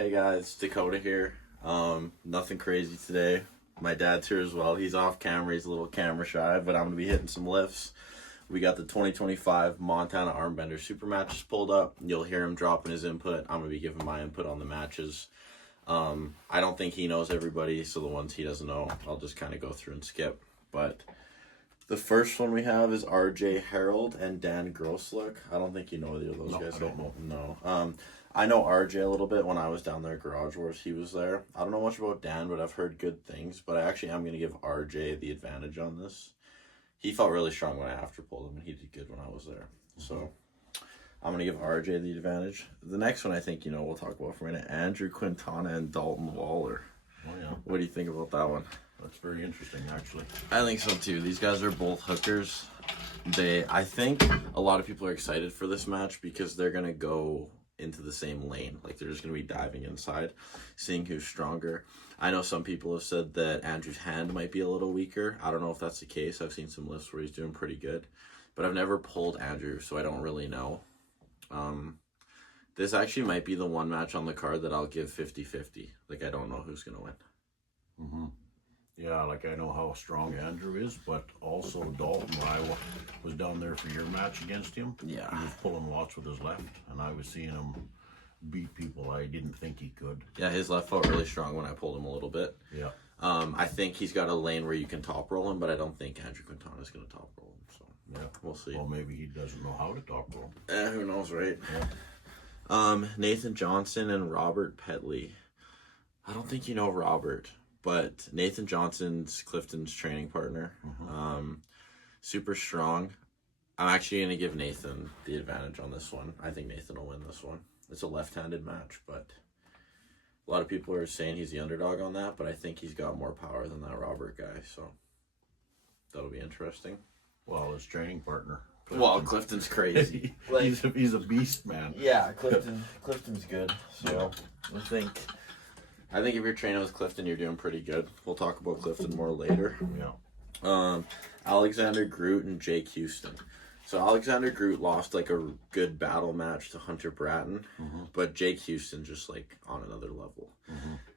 Hey guys, Dakota here. Nothing crazy today. My dad's here as well. He's off camera. He's a little camera shy, but I'm gonna be hitting some lifts. We got the 2025 Montana Armbender Super Matches pulled up. You'll hear him dropping his input. I'm gonna be giving my input on the matches. I don't think he knows everybody, so the ones he doesn't know, I'll just kind of go through and skip. But the first one we have is RJ Harold and Dan Grossluck. I don't think you know either of those guys. I don't know. No. I know RJ a little bit. When I was down there at Garage Wars, he was there. I don't know much about Dan, but I've heard good things. But I actually am going to give RJ the advantage on this. He felt really strong when I after pulled him, and he did good when I was there. So I'm going to give RJ the advantage. The next one I think, we'll talk about for a minute. Andrew Quintana and Dalton Waller. Oh, yeah. What do you think about that one? That's very interesting, actually. I think so too. These guys are both hookers. I think a lot of people are excited for this match because they're going to go into the same lane. Like, they're just going to be diving inside, seeing who's stronger. I know some people have said that Andrew's hand might be a little weaker. I don't know if that's the case. I've seen some lifts where he's doing pretty good, but I've never pulled Andrew, so I don't really know. This actually might be the one match on the card that I'll give 50-50. Like, I don't know who's going to win. Mm-hmm. Yeah, like I know how strong Andrew is, but also Dalton, when I was down there for your match against him, Yeah. he was pulling lots with his left, and I was seeing him beat people I didn't think he could. Yeah, his left felt really strong when I pulled him a little bit. Yeah. I think he's got a lane where you can top roll him, but I don't think Andrew Quintana is going to top roll him. So Yeah. we'll see. Well, maybe he doesn't know how to top roll. Who knows, right? Yeah. Nathan Johnson and Robert Petley. I don't think you know Robert, but Nathan Johnson's Clifton's training partner. Super strong. I'm actually going to give Nathan the advantage on this one. I think Nathan will win this one. It's a left-handed match, but a lot of people are saying he's the underdog on that, but I think he's got more power than that Robert guy, so that'll be interesting. Well, his training partner. Well, Clifton's crazy. he's a beast, man. Yeah, Clifton's good. So I think if you're training with Clifton, you're doing pretty good. We'll talk about Clifton more later. Yeah. Alexander Groot and Jake Houston. So Alexander Groot lost like a good battle match to Hunter Bratton, but Jake Houston just like on another level.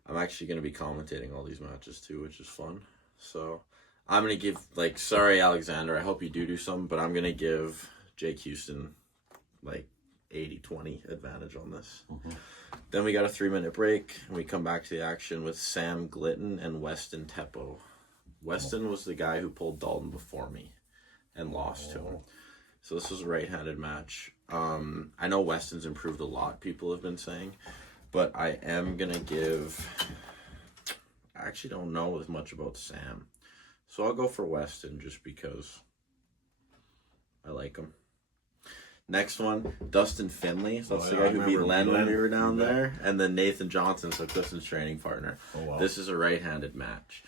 I'm actually going to be commentating all these matches too, which is fun. So I'm going to give, sorry Alexander, I hope you do something, but I'm going to give Jake Houston like 80-20 advantage on this. Then we got a 3-minute break, and we come back to the action with Sam Glitton and Weston Teppo. Weston was the guy who pulled Dalton before me and lost to him. So this was a right-handed match. I know Weston's improved a lot, people have been saying, but I am going to give... I actually don't know as much about Sam. So I'll go for Weston just because I like him. Next one, Dustin Finley. So that's the guy who beat Len when we were down there. And then Nathan Johnson, so Clifton's training partner. Oh, wow. This is a right-handed match.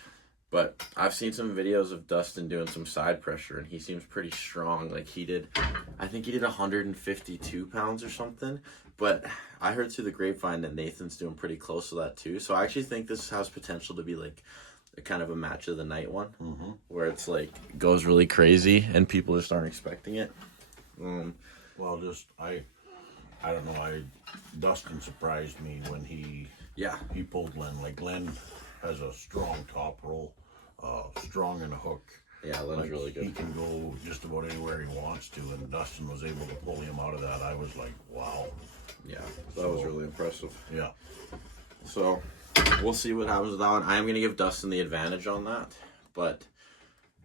But I've seen some videos of Dustin doing some side pressure, and he seems pretty strong. Like I think he did 152 pounds or something. But I heard through the grapevine that Nathan's doing pretty close to that too. So I actually think this has potential to be like a kind of a match of the night one, where it's like goes really crazy and people just aren't expecting it. Well, I don't know. Dustin surprised me when he pulled Len. Like, Len has a strong top roll, strong in a hook. Yeah, Len's really good. He can go just about anywhere he wants to, and Dustin was able to pull him out of that. I was like, wow. Yeah, that was really impressive. Yeah. So we'll see what happens with that one. I am going to give Dustin the advantage on that, but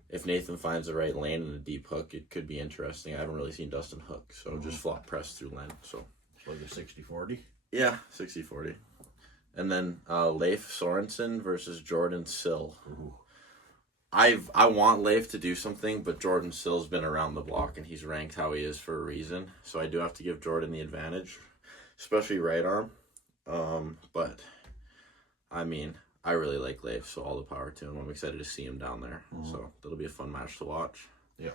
if Nathan finds the right lane and a deep hook, it could be interesting. I haven't really seen Dustin hook, so just flop press through Len. So It's like a 60-40. yeah, 60-40. And then Leif Sorensen versus Jordan Sill. I want Leif to do something, but Jordan Sill's been around the block and he's ranked how he is for a reason. So I do have to give Jordan the advantage, especially right arm. But I mean, I really like Leif, so all the power to him. I'm excited to see him down there. So that'll be a fun match to watch. Yeah.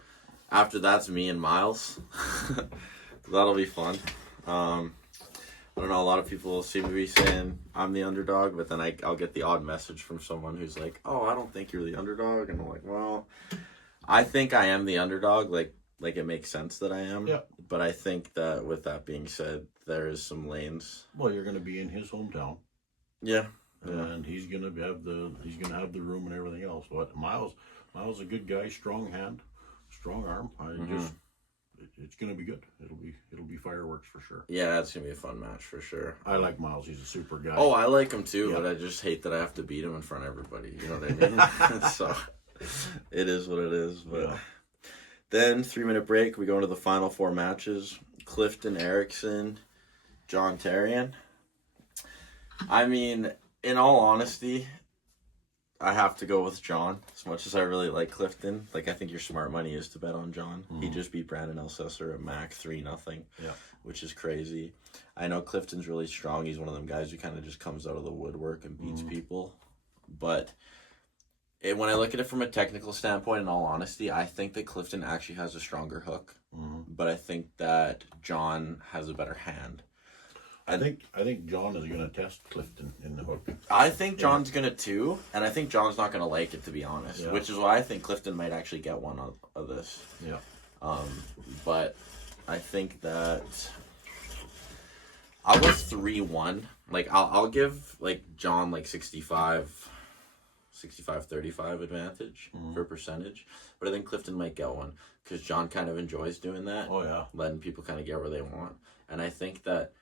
After that's me and Miles. That'll be fun. I don't know, a lot of people seem to be saying I'm the underdog, but then I'll get the odd message from someone who's like, oh, I don't think you're the underdog. And I'm like, well, I think I am the underdog. Like it makes sense that I am. Yeah. But I think that with that being said, there is some lanes. Well, you're going to be in his hometown. Yeah. And he's gonna have the room and everything else. But Miles is a good guy, strong hand, strong arm. It's gonna be good. It'll be fireworks for sure. Yeah, it's gonna be a fun match for sure. I like Miles. He's a super guy. Oh, I like him too, but I just hate that I have to beat him in front of everybody. You know what I mean? So it is what it is. But then 3-minute break. We go into the final 4 matches. Clifton Erickson, John Therien. I mean, in all honesty, I have to go with John. As much as I really like Clifton, like I think your smart money is to bet on John. He just beat Brandon Elsesser at MAC 3-0, which is crazy. I know Clifton's really strong. He's one of them guys who kind of just comes out of the woodwork and beats people. But when I look at it from a technical standpoint, in all honesty, I think that Clifton actually has a stronger hook. But I think that John has a better hand. I think John is going to test Clifton in the hook. I think John's going to too, and I think John's not going to like it, to be honest, which is why I think Clifton might actually get one of this. Yeah. But I think that I'll go 3-1. Like, I'll give, like, John, like, 65-35 advantage for percentage, but I think Clifton might get one because John kind of enjoys doing that. Oh, yeah. Letting people kind of get where they want. And I think that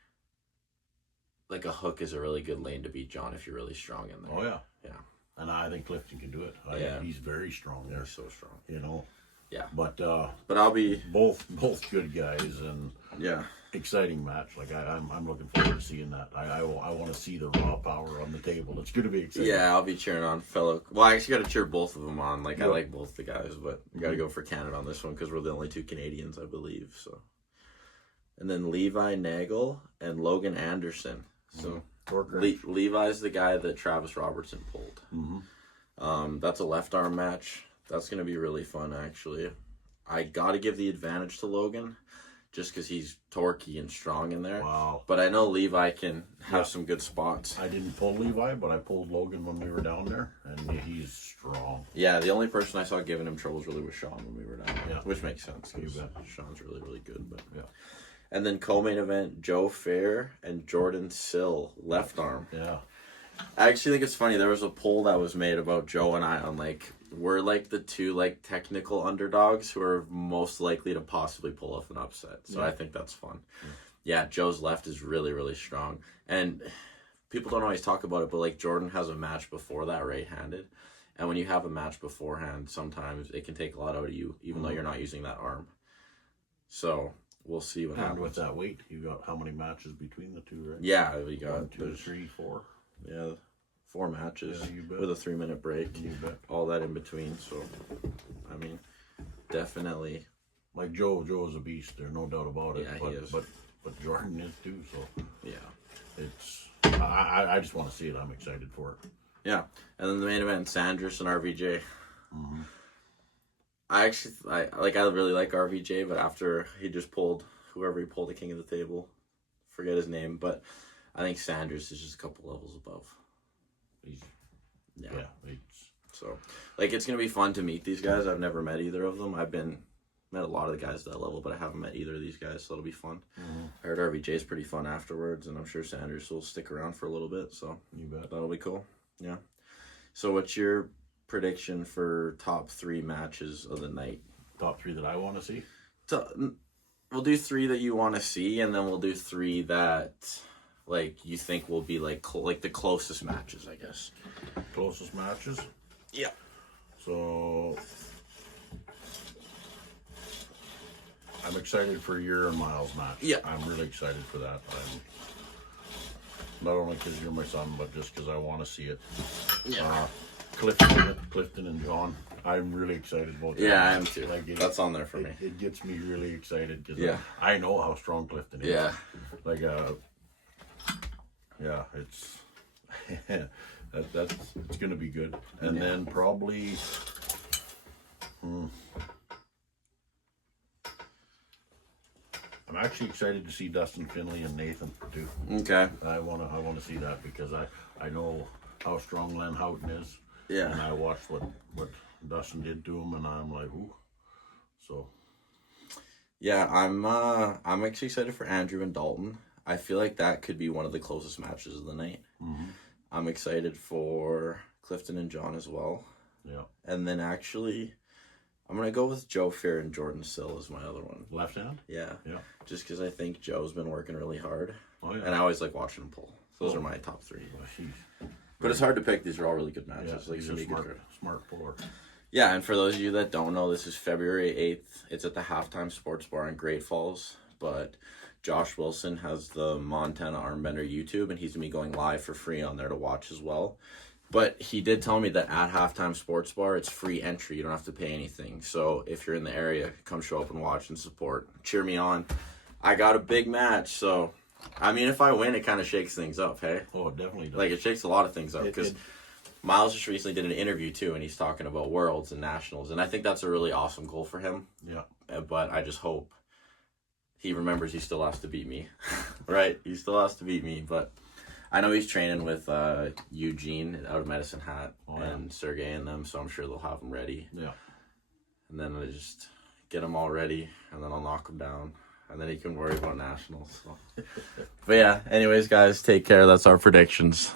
like a hook is a really good lane to beat John if you're really strong in there. Oh yeah, yeah. And I think Clifton can do it. He's very strong there. He's so strong. You know. Yeah. But I'll be both good guys and yeah, exciting match. Like I'm looking forward to seeing that. I want to see the raw power on the table. It's going to be exciting. Yeah, I'll be cheering on fellow. Well, I actually got to cheer both of them on. Like I like both the guys, but we got to go for Canada on this one because we're the only 2 Canadians, I believe. So. And then Levi Nagel and Logan Anderson. So Levi's the guy that Travis Robertson pulled. That's a left arm match. That's going to be really fun, actually. I got to give the advantage to Logan just because he's torquey and strong in there. Wow. But I know Levi can have some good spots. I didn't pull Levi, but I pulled Logan when we were down there, and he's strong. Yeah, the only person I saw giving him troubles really was Sean when we were down there, which makes sense because Sean's really, really good. But And then co-main event, Joe Fair and Jordan Sill, left arm. Yeah. I actually think it's funny. There was a poll that was made about Joe and I on, like, we're, like, the 2, like, technical underdogs who are most likely to possibly pull off an upset. So I think that's fun. Yeah, Joe's left is really, really strong. And people don't always talk about it, but, like, Jordan has a match before that right-handed. And when you have a match beforehand, sometimes it can take a lot out of you, even though you're not using that arm. So we'll see what happens. And with that weight, you got how many matches between the 2, right? Yeah, we got 1, 2, 3, 4. Yeah, 4 matches with a 3-minute break. You bet. All that in between. So, I mean, definitely. Like Joe is a beast. There's no doubt about it. Yeah, he is. But Jordan is too. So yeah, it's. I just want to see it. I'm excited for it. Yeah, and then the main event, Sanders and RVJ. I really like RVJ, but after he just pulled whoever he pulled the king of the table, forget his name, but I think Sanders is just a couple levels above. So, like, it's gonna be fun to meet these guys. I've never met either of them. Met a lot of the guys at that level, but I haven't met either of these guys, so it'll be fun. I heard RVJ's pretty fun afterwards, and I'm sure Sanders will stick around for a little bit, so you bet. That'll be cool. Yeah. So what's your prediction for top 3 matches of the night? Top 3 that I want to see? We'll do 3 that you want to see, and then we'll do 3 that, like, you think will be, like the closest matches, I guess. Closest matches? Yeah. So I'm excited for your and Miles match. Yeah. I'm really excited for that. I'm not only because you're my son, but just because I want to see it. Yeah. Clifton and John. I'm really excited about that. Yeah, I am too. Like that's on there for me. It gets me really excited because I know how strong Clifton is. Yeah. Like it's it's gonna be good. And then probably I'm actually excited to see Dustin Finley and Nathan too. Okay. I wanna see that because I know how strong Len Houghton is. Yeah. And I watched what Dustin did to him, and I'm like, ooh. So. Yeah, I'm actually excited for Andrew and Dalton. I feel like that could be one of the closest matches of the night. Mm-hmm. I'm excited for Clifton and John as well. Yeah. And then actually, I'm going to go with Joe Fair and Jordan Sill as my other one. Left hand? Yeah. Yeah. Just because I think Joe's been working really hard. Oh, yeah. And I always like watching him pull. So those are my top three. Well, but it's hard to pick. These are all really good matches. Yeah, like he's some a good smart puller. Yeah, and for those of you that don't know, this is February 8th. It's at the Halftime Sports Bar in Great Falls. But Josh Wilson has the Montana Armbender YouTube, and he's going to be going live for free on there to watch as well. But he did tell me that at Halftime Sports Bar, it's free entry. You don't have to pay anything. So if you're in the area, come show up and watch and support. Cheer me on. I got a big match, so... I mean, if I win, it kind of shakes things up, hey? Oh, it definitely does. Like, it shakes a lot of things up, because Miles just recently did an interview, too, and he's talking about Worlds and Nationals, and I think that's a really awesome goal for him. Yeah. But I just hope he remembers he still has to beat me, right? He still has to beat me, but I know he's training with Eugene out of Medicine Hat and Sergey and them, so I'm sure they'll have him ready. Yeah. And then I just get him all ready, and then I'll knock him down. And then he can worry about Nationals. So. But yeah, anyways, guys, take care. That's our predictions.